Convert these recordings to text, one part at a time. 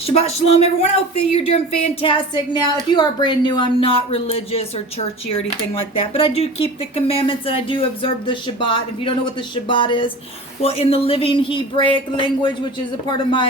Shabbat Shalom, everyone. I hope that you're doing fantastic. Now, if you are brand new, I'm not religious or churchy or anything like that, but I do keep the commandments and I do observe the Shabbat. If you don't know what the Shabbat is, well, in the living Hebraic language, which is a part of my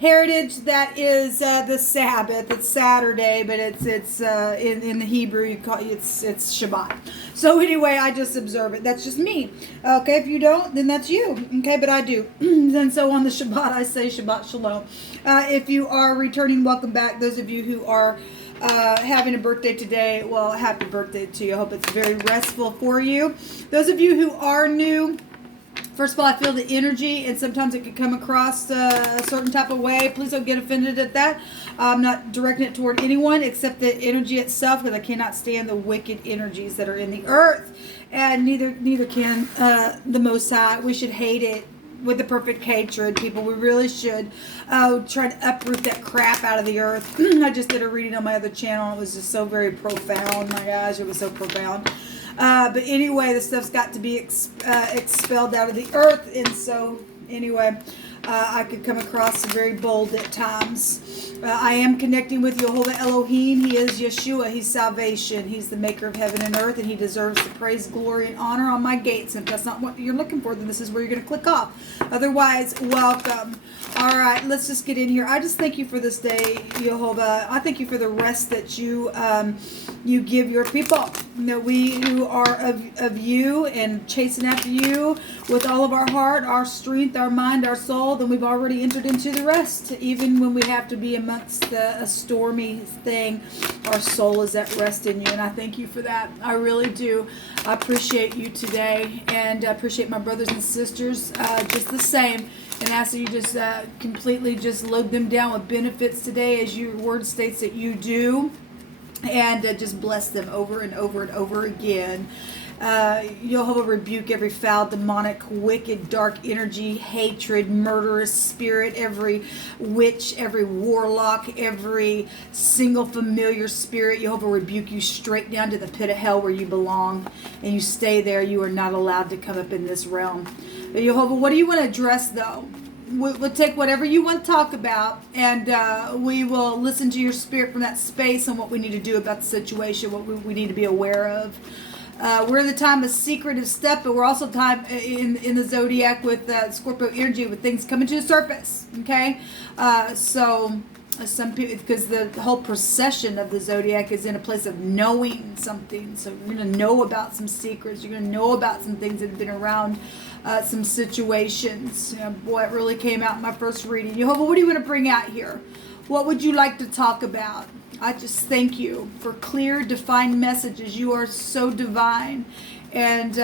heritage, that is the Sabbath. It's Saturday, but it's in the Hebrew, you call it's Shabbat. So anyway, I just observe it. That's just me. Okay, if you don't, then that's you. Okay, but I do. And so on the Shabbat, I say Shabbat Shalom. If you are returning, welcome back. Those of you who are having a birthday today, well, happy birthday to you. I hope it's very restful for you. Those of you who are new, first of all, I feel the energy, and sometimes it can come across a certain type of way. Please don't get offended at that. I'm not directing it toward anyone except the energy itself, because I cannot stand the wicked energies that are in the earth, and neither can the Most High. We should hate it with the perfect hatred, people. We really should try to uproot that crap out of the earth. I just did a reading on my other channel. It was just so very profound. My gosh, it was so profound. But anyway, the stuff's got to be expelled out of the earth. And so, anyway, I could come across very bold at times. I am connecting with Jehovah Elohim. He is Yeshua. He's salvation. He's the maker of heaven and earth, and he deserves the praise, glory, and honor on my gates. And if that's not what you're looking for, then this is where you're going to click off. Otherwise, welcome. All right, let's just get in here. I just thank you for this day, Jehovah. I thank you for the rest that you give your people. That we who are of you and chasing after you with all of our heart, our strength, our mind, our soul, then we've already entered into the rest. Even when we have to be amongst a stormy thing, our soul is at rest in you. And I thank you for that. I really do. I appreciate you today, and I appreciate my brothers and sisters just the same. And ask that you just completely just load them down with benefits today, as your word states that you do. And just bless them over and over and over again. Jehovah, rebuke every foul, demonic, wicked, dark energy, hatred, murderous spirit, every witch, every warlock, every single familiar spirit. Jehovah, rebuke you straight down to the pit of hell where you belong. And you stay there. You are not allowed to come up in this realm. But Jehovah, what do you want to address, though? We'll take whatever you want to talk about, and we will listen to your spirit from that space on what we need to do about the situation, what we need to be aware of. We're in the time of secretive stuff, but we're also time in the zodiac with Scorpio energy, with things coming to the surface. Okay, so some people, because the whole procession of the zodiac is in a place of knowing something, so you're going to know about some secrets. You're going to know about some things that have been around. Some situations. Boy, it really came out in my first reading. Jehovah, what do you want to bring out here? What would you like to talk about? I just thank you for clear, defined messages. You are so divine. And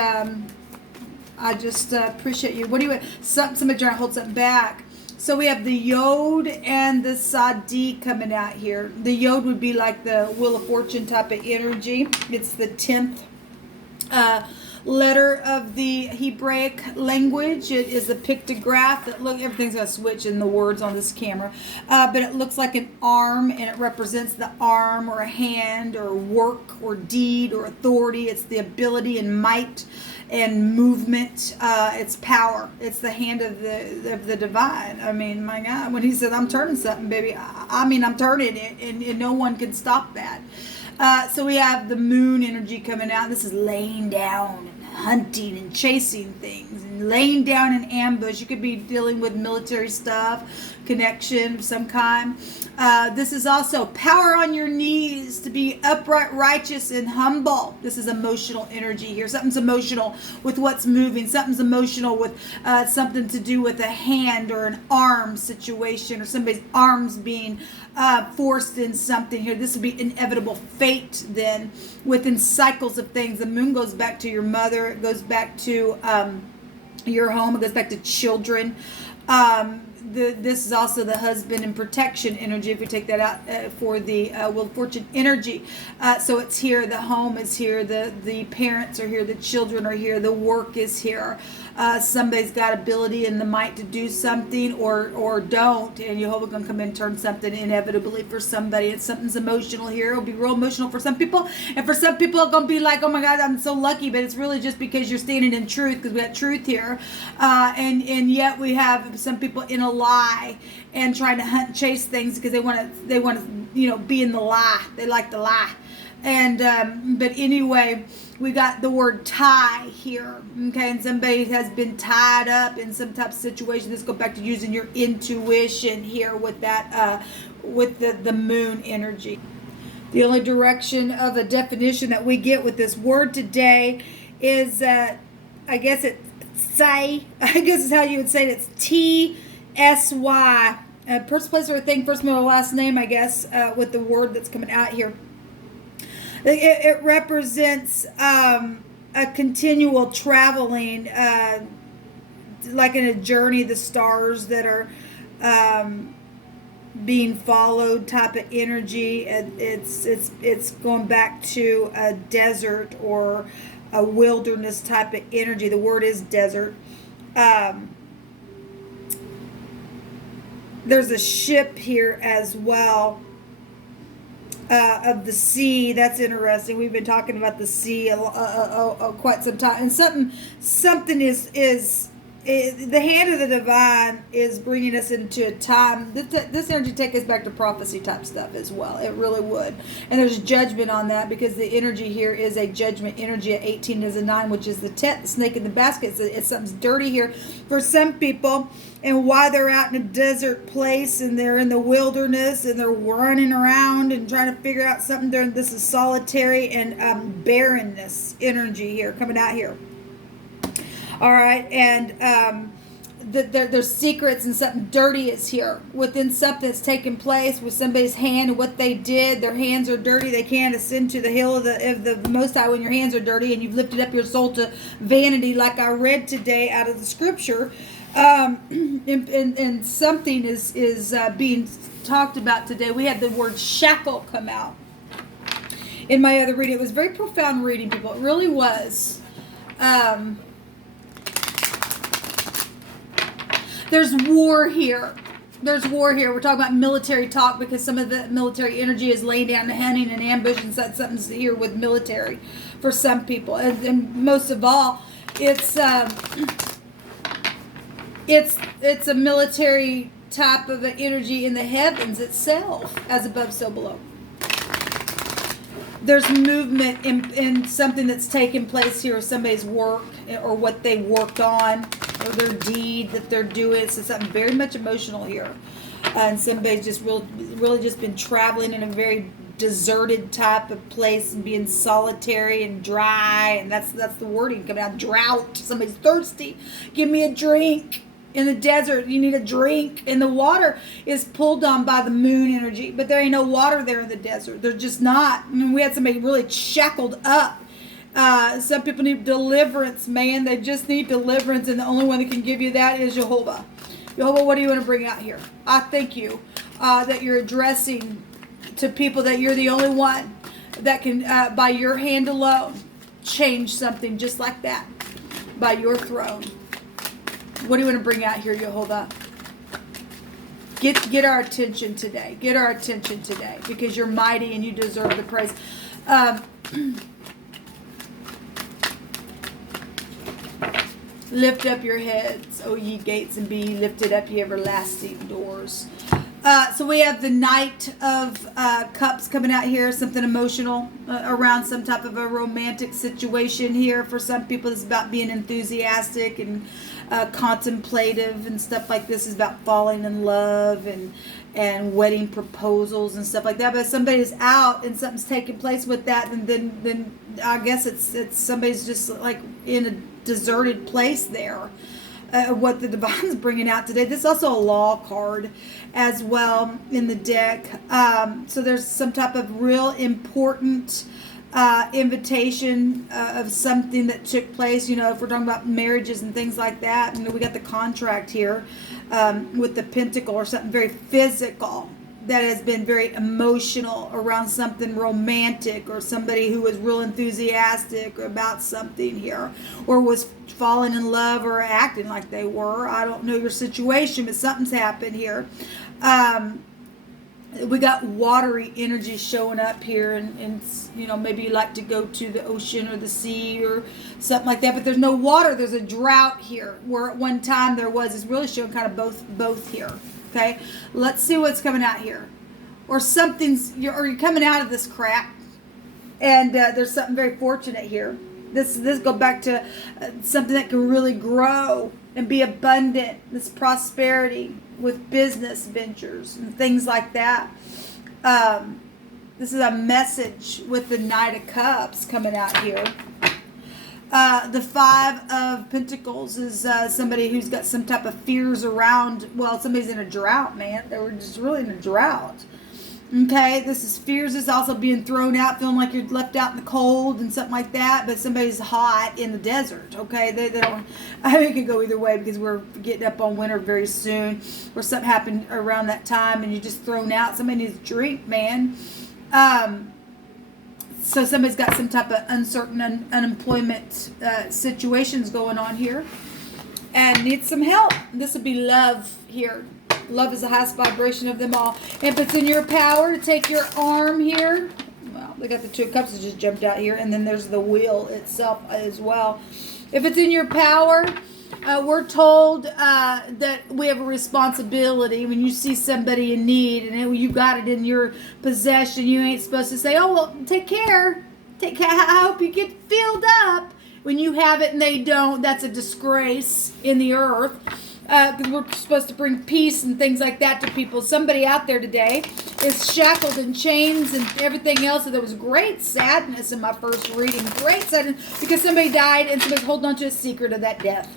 I just appreciate you. What do you want? Somebody trying to hold something back. So we have the Yod and the Sadiq coming out here. The Yod would be like the Wheel of Fortune type of energy. It's the 10th letter of the Hebraic language. It is a pictograph that everything's going to switch in the words on this camera, but it looks like an arm, and it represents the arm or a hand or work or deed or authority. It's the ability and might and movement. It's power. It's the hand of the divine. I mean, my God, when he said, I'm turning something, baby, I mean, I'm turning it, and no one can stop that. So we have the moon energy coming out. This is laying down and hunting and chasing things and laying down in ambush. You could be dealing with military stuff, connection of some kind. This is also power on your knees, to be upright, righteous, and humble. This is emotional energy here. Something's emotional with what's moving. Something's emotional with something to do with a hand or an arm situation, or somebody's arms being forced in something here. This would be inevitable fate then, within cycles of things. The moon goes back to your mother. It goes back to your home. It goes back to children. This is also the husband and protection energy, if we take that out for the Wheel of Fortune energy. So it's here, the home is here, the parents are here, the children are here, the work is here. Somebody's got ability and the might to do something or don't, and Jehovah gonna come in and turn something inevitably for somebody. And something's emotional here. It'll be real emotional for some people, and for some people it's gonna be like, oh my God, I'm so lucky. But it's really just because you're standing in truth, because we got truth here, and yet we have some people in a lie and trying to hunt and chase things because they want to be in the lie. They like the lie. And but anyway, we got the word tie here, okay? And somebody has been tied up in some type of situation. Let's go back to using your intuition here with that, with the moon energy. The only direction of a definition that we get with this word today is, I guess it's say. I guess is how you would say it. It's TSY. First place or thing, first middle last name, I guess, with the word that's coming out here. It represents a continual traveling, like in a journey, the stars that are being followed type of energy. It's going back to a desert or a wilderness type of energy. The word is desert. There's a ship here as well. Of the sea. That's interesting. We've been talking about the sea quite some time, and something is the hand of the divine is bringing us into a time. This energy take us back to prophecy type stuff as well. It really would, and there's judgment on that because the energy here is a judgment energy. At 18 is a 9, which is the tet, the snake in the basket. It's something's dirty here for some people. And why they're out in a desert place and they're in the wilderness and they're running around and trying to figure out something. This is solitary and barrenness energy here coming out here. All right, and there's secrets and something dirty is here within something that's taking place with somebody's hand and what they did. Their hands are dirty. They can't ascend to the hill of the Most High when your hands are dirty and you've lifted up your soul to vanity, like I read today out of the scripture. And something is being talked about today. We had the word shackle come out in my other reading. It was very profound reading, people. It really was. There's war here. There's war here. We're talking about military talk because some of the military energy is laying down and hunting and ambush, and something's here with military for some people. And most of all, it's a military type of energy in the heavens itself, as above, so below. There's movement in something that's taking place here, or somebody's work, or what they worked on, or their deed that they're doing. So something very much emotional here. And somebody's just really just been traveling in a very deserted type of place and being solitary and dry. And that's the wording coming out. Drought. Somebody's thirsty. Give me a drink. In the desert, you need a drink, and the water is pulled on by the moon energy, but there ain't no water there in the desert. There's just not. I mean, we had somebody really shackled up. Some people need deliverance, man. They just need deliverance, and the only one that can give you that is Jehovah. Jehovah, what do you want to bring out here? I thank you that you're addressing to people that you're the only one that can, by your hand alone, change something just like that, by your throne. What do you want to bring out here, Jehovah? Get our attention today. Get our attention today, because you're mighty and you deserve the praise. Lift up your heads, O ye gates, and be ye lifted up, ye everlasting doors. So we have the Knight of Cups coming out here, something emotional around some type of a romantic situation here. For some people, it's about being enthusiastic and contemplative and stuff like this. Is about falling in love and wedding proposals and stuff like that. But if somebody's out and something's taking place with that, then I guess it's somebody's just like in a deserted place there. What the divine's bringing out today. This is also a law card as well in the deck. So there's some type of real important invitation of something that took place. You know, if we're talking about marriages and things like that, we got the contract here with the pentacle, or something very physical that has been very emotional around something romantic, or somebody who was real enthusiastic about something here, or was falling in love or acting like they were. I don't know your situation, but something's happened here. We got watery energy showing up here, and maybe you like to go to the ocean or the sea or something like that, but there's no water. There's a drought here, where at one time there was. It's really showing kind of both here. Okay, let's see what's coming out here. Or you're coming out of this crap, and there's something very fortunate here. This go back to something that can really grow and be abundant. This prosperity with business ventures and things like that. This is a message with the Knight of Cups coming out here. The Five of Pentacles is somebody who's got some type of fears around, somebody's in a drought, man. They were just really in a drought. Okay, this is fears is also being thrown out, feeling like you're left out in the cold and something like that, but somebody's hot in the desert, okay? They don't, I mean, it could go either way, because we're getting up on winter very soon, or something happened around that time and you're just thrown out. Somebody needs a drink, man. So somebody's got some type of uncertain unemployment situations going on here and needs some help. This would be love here. Love is the highest vibration of them all. If it's in your power to take your arm here, well, they got the Two of Cups that just jumped out here, and then there's the wheel itself as well. If it's in your power, we're told that we have a responsibility. When you see somebody in need and you got it in your possession, you ain't supposed to say, "Oh, well, take care. I hope you get filled up." When you have it and they don't, that's a disgrace in the earth. Because we're supposed to bring peace and things like that to people. Somebody out there today is shackled in chains and everything else. So there was great sadness in my first reading. Great sadness because somebody died and somebody's holding on to a secret of that death.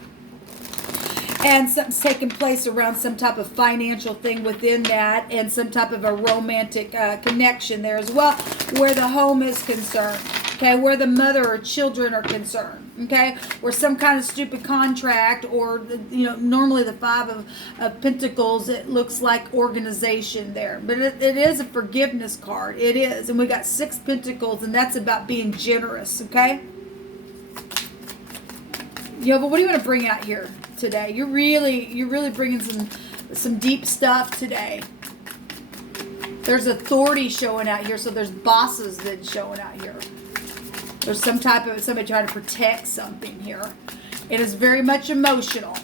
And something's taking place around some type of financial thing within that, and some type of a romantic connection there as well, where the home is concerned. Okay, where the mother or children are concerned. Okay, or some kind of stupid contract, or normally the Five of Pentacles, it looks like organization there, but it is a forgiveness card. It is, and we got 6 Pentacles, and that's about being generous. Okay. But what do you want to bring out here today? You're really bringing some deep stuff today. There's authority showing out here, so there's bosses that showing out here. There's some type of somebody trying to protect something here. It is very much emotional.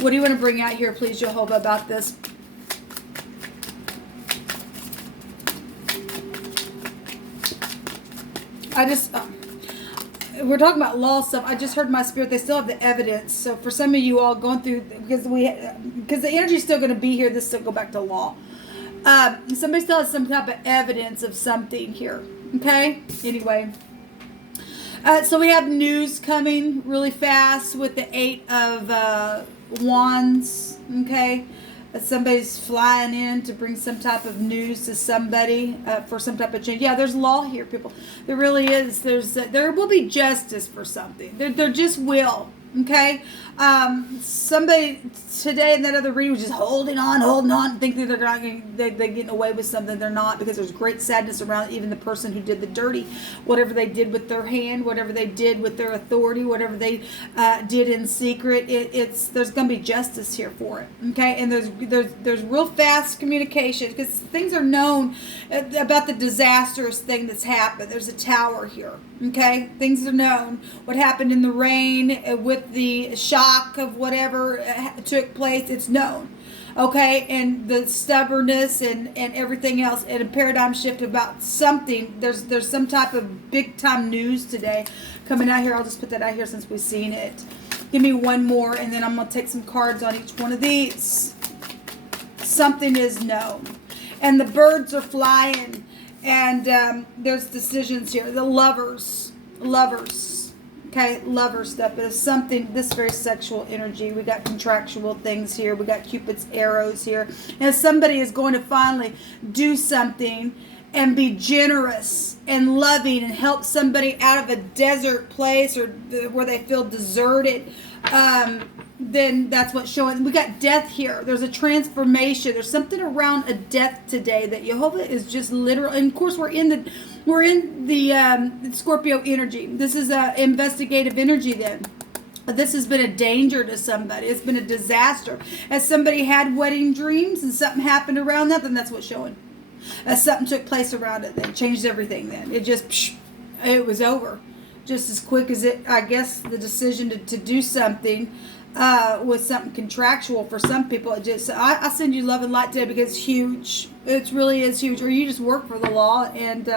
What do you want to bring out here, please, Jehovah, about this? We're talking about law stuff. I just heard in my spirit they still have the evidence. So for some of you all going through, because the energy's still going to be here, this still go back to law. Somebody still has some type of evidence of something here. Okay? Anyway. So we have news coming really fast with the 8 of Wands. Okay? Somebody's flying in to bring some type of news to somebody for some type of change. Yeah, there's law here, people. There really is. There will be justice for something. There just will. Okay? Somebody today in that other reading was just holding on, thinking they're getting away with something. They're not, because there's great sadness around even the person who did the dirty. Whatever they did with their hand, whatever they did with their authority, whatever they did in secret, there's going to be justice here for it. Okay, and there's real fast communication, because things are known about the disastrous thing that's happened. There's a tower here. Okay, things are known. What happened in the rain with the shock of whatever took place, it's known. Okay, and the stubbornness and everything else, and a paradigm shift about something. There's some type of big time news today coming out here. I'll just put that out here since we've seen it. Give me one more, and then I'm going to take some cards on each one of these. Something is known, and the birds are flying. And there's decisions here. The lovers. Okay, lover stuff. But it's something, this very sexual energy. We got contractual things here. We got Cupid's arrows here. And somebody is going to finally do something and be generous and loving and help somebody out of a desert place or where they feel deserted. then that's what's showing. We got death here. There's a transformation. There's something around a death today that Jehovah is just literal. And of course, we're in the Scorpio energy. This is a investigative energy. Then this has been a danger to somebody. It's been a disaster. As somebody had wedding dreams and something happened around that, then that's what's showing. As something took place around it, then changed everything. Then it just it was over, just as quick as it. I guess the decision to do something. With something contractual for some people, it just I send you love and light today because it's huge. It really is huge. Or you just work for the law and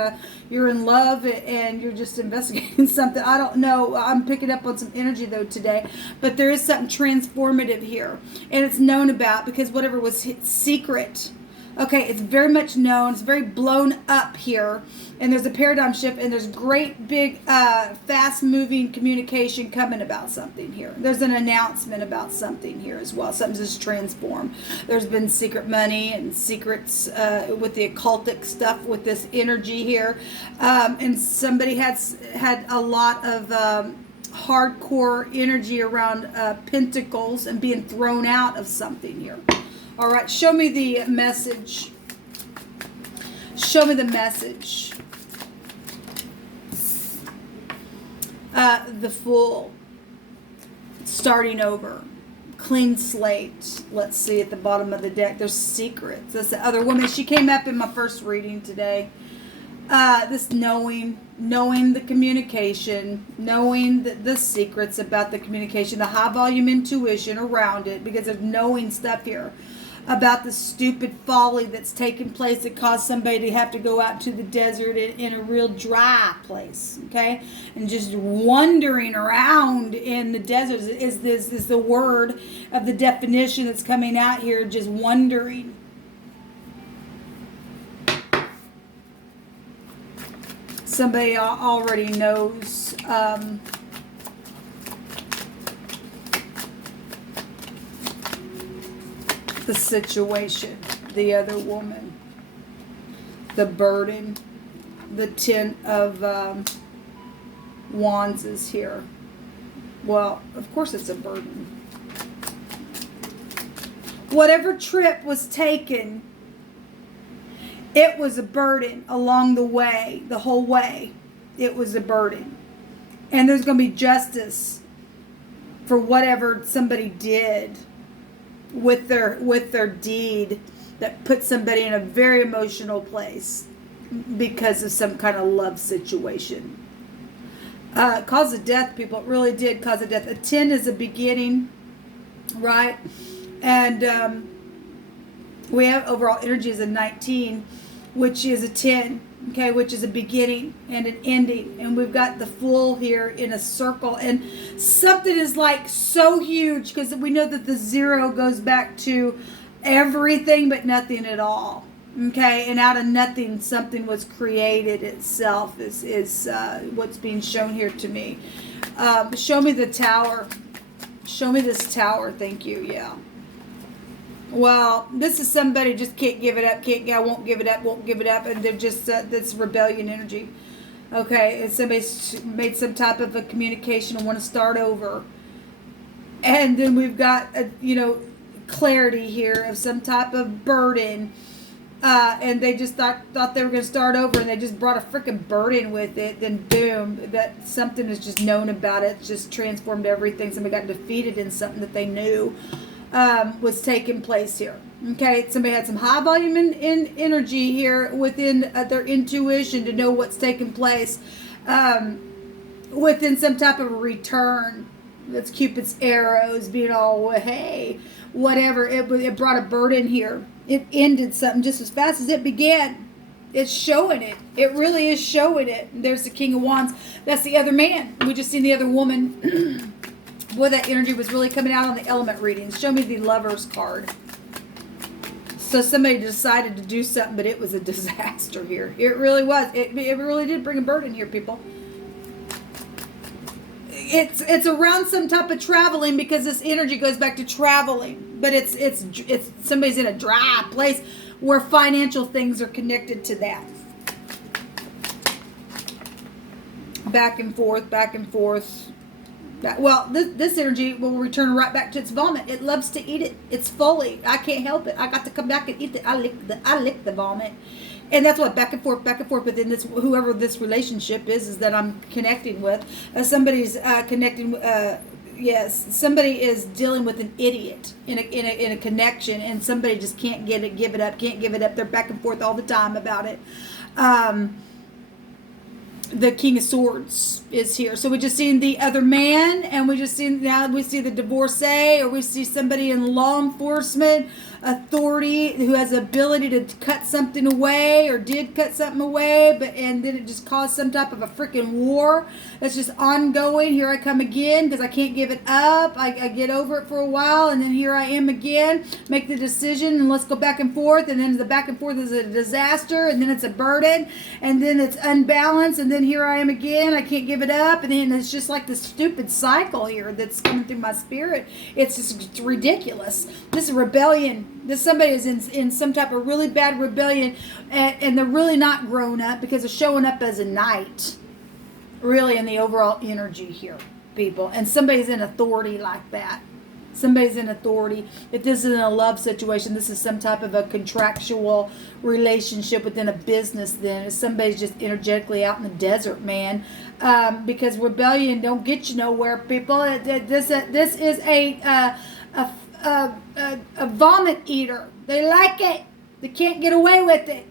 you're in love and you're just investigating something. I don't know. I'm picking up on some energy though today, but there is something transformative here, and it's known about because whatever was secret. Okay, it's very much known. It's very blown up here. And there's a paradigm shift, and there's great, big, fast-moving communication coming about something here. There's an announcement about something here as well. Something's just transformed. There's been secret money and secrets with the occultic stuff with this energy here. And somebody had a lot of hardcore energy around pentacles and being thrown out of something here. All right, show me the message. Show me the message. The Fool. Starting over. Clean slate. Let's see at the bottom of the deck. There's secrets. That's the other woman. She came up in my first reading today. This knowing the communication, knowing the secrets about the communication, the high volume intuition around it, because there's knowing stuff here about the stupid folly that's taken place that caused somebody to have to go out to the desert in a real dry place, okay? And just wandering around in the desert is the word of the definition that's coming out here, just wandering. Somebody already knows the situation, the other woman, the burden, the 10 of Wands is here. Well, of course it's a burden. Whatever trip was taken, it was a burden along the way, the whole way. It was a burden. And there's going to be justice for whatever somebody did with their deed that put somebody in a very emotional place because of some kind of love situation. Cause of death, people. It really did cause of death. A 10 is a beginning, right? And we have overall energy as a 19, which is a 10, okay, which is a beginning and an ending. And we've got the Fool here in a circle. And something is like so huge because we know that the 0 goes back to everything but nothing at all. Okay, and out of nothing, something was created itself is what's being shown here to me. Show me the Tower. Show me this Tower. Thank you. Yeah. Well, this is somebody just can't give it up, won't give it up, and they're just, that's rebellion energy. Okay, and somebody's made some type of a communication and want to start over. And then we've got, clarity here of some type of burden. And they just thought they were going to start over, and they just brought a freaking burden with it. Then boom, that something is just known about it. It's just transformed everything. Somebody got defeated in something that they knew was taking place here. Okay, somebody had some high volume in energy here within their intuition to know what's taking place within some type of a return. That's Cupid's arrows being all, hey, whatever. It brought a burden here. It ended something just as fast as it began. It's showing it. It really is showing it. There's the King of Wands. That's the other man. We just seen the other woman. Boy, that energy was really coming out on the element readings. Show me the Lover's card. So somebody decided to do something, but it was a disaster here. It really was. It really did bring a burden here, people. It's around some type of traveling because this energy goes back to traveling. But it's somebody's in a dry place where financial things are connected to that. Back and forth, back and forth. Well, this energy will return right back to its vomit. It loves to eat it. It's fully. I can't help it. I got to come back and eat it. I lick the vomit. And that's what back and forth within this, whoever this relationship is that I'm connecting with. Somebody's connecting. Yes, somebody is dealing with an idiot in a connection, and somebody just can't give it up. They're back and forth all the time about it. The King of Swords is here. So we just seen the other man, and we just seen, now we see the divorcee, or we see somebody in law enforcement authority who has the ability to cut something away, or did cut something away, and then it just caused some type of a freaking war that's just ongoing. Here I come again because I can't give it up. I get over it for a while, and then here I am again, make the decision, and let's go back and forth, and then the back and forth is a disaster, and then it's a burden, and then it's unbalanced, and then here I am again, I can't give it up, and then it's just like this stupid cycle here that's coming through my spirit. It's just ridiculous. This is rebellion. This somebody is in some type of really bad rebellion, and they're really not grown up because they're showing up as a knight, really, in the overall energy here, people. And somebody's in authority like that. Somebody's in authority. If this isn't a love situation, this is some type of a contractual relationship within a business. Then if somebody's just energetically out in the desert, man, because rebellion don't get you nowhere, people. This is a vomit eater. They like it. They can't get away with it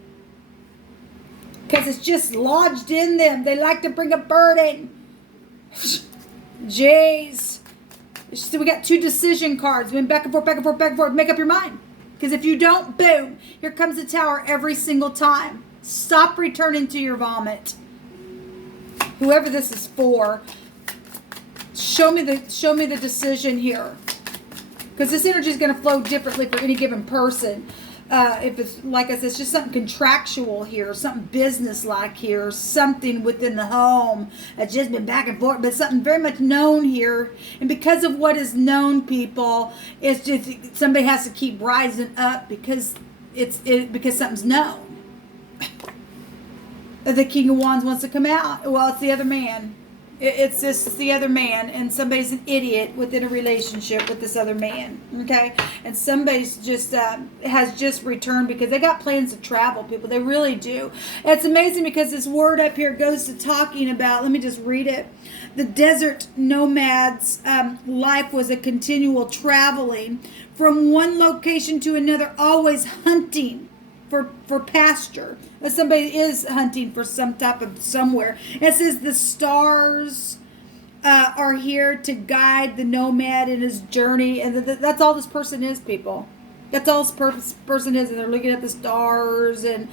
because it's just lodged in them. They like to bring a burden. Jeez. So we got two decision cards. Went back and forth, back and forth, back and forth. Make up your mind. Because if you don't, boom, here comes the tower every single time. Stop returning to your vomit. Whoever this is for, show me the decision here. Because this energy is going to flow differently for any given person. If it's, like I said, it's just something contractual here, something business-like here, something within the home that's just been back and forth, but something very much known here. And because of what is known, people, it's just somebody has to keep rising up because because something's known. The King of Wands wants to come out. Well, it's the other man. It's the other man, and somebody's an idiot within a relationship with this other man, okay? And somebody's just has just returned because they got plans to travel, people. They really do. And it's amazing because this word up here goes to talking about, let me just read it. The desert nomad's life was a continual traveling from one location to another, always hunting for pasture. Somebody is hunting for some type of somewhere. It says the stars are here to guide the nomad in his journey, and that's all this person is, people. That's all this person is, and they're looking at the stars, and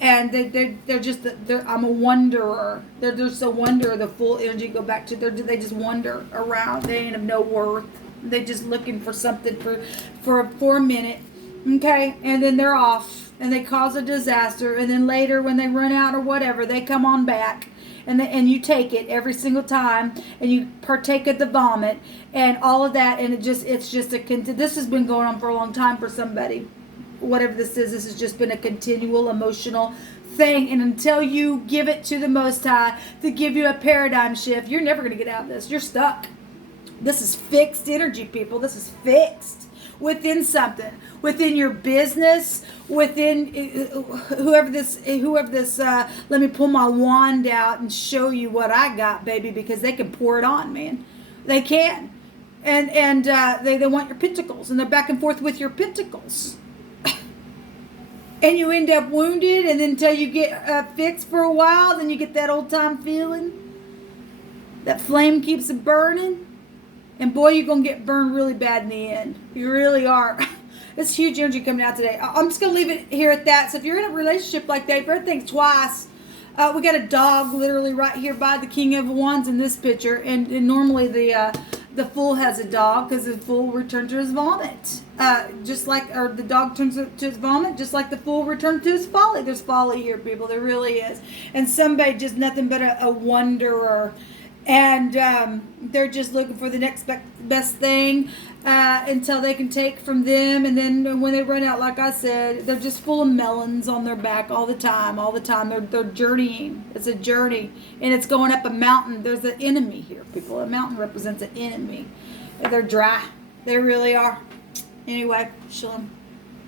they're just I'm a wanderer. They're just a wanderer. The full energy go back to they just wander around. They ain't of no worth. They just looking for something for a minute, okay, and then they're off. And they cause a disaster, and then later when they run out or whatever, they come on back, and you take it every single time, and you partake of the vomit and all of that, and this has been going on for a long time for somebody. Whatever this has just been a continual emotional thing, and until you give it to the Most High to give you a paradigm shift, you're never going to get out of this. You're stuck. This is fixed energy, people. This is fixed. Within something, within your business, within whoever this, let me pull my wand out and show you what I got, baby, because they can pour it on, man. They can. And they want your pentacles, and they're back and forth with your pentacles. And you end up wounded, and then until you get fixed for a while, then you get that old time feeling. That flame keeps it burning. And boy, you're going to get burned really bad in the end. You really are. It's huge energy coming out today. I'm just going to leave it here at that. So if you're in a relationship like that, you better think twice. We got a dog literally right here by the King of Wands in this picture. And normally the Fool has a dog because the Fool returned to his vomit. The dog turns to his vomit, just like the Fool returned to his folly. There's folly here, people. There really is. And somebody just nothing but a wanderer. And they're just looking for the next best thing until they can take from them. And then when they run out, like I said, they're just full of melons on their back all the time. All the time, they're journeying. It's a journey, and it's going up a mountain. There's an enemy here, people. A mountain represents an enemy. They're dry. They really are. Anyway, shalom.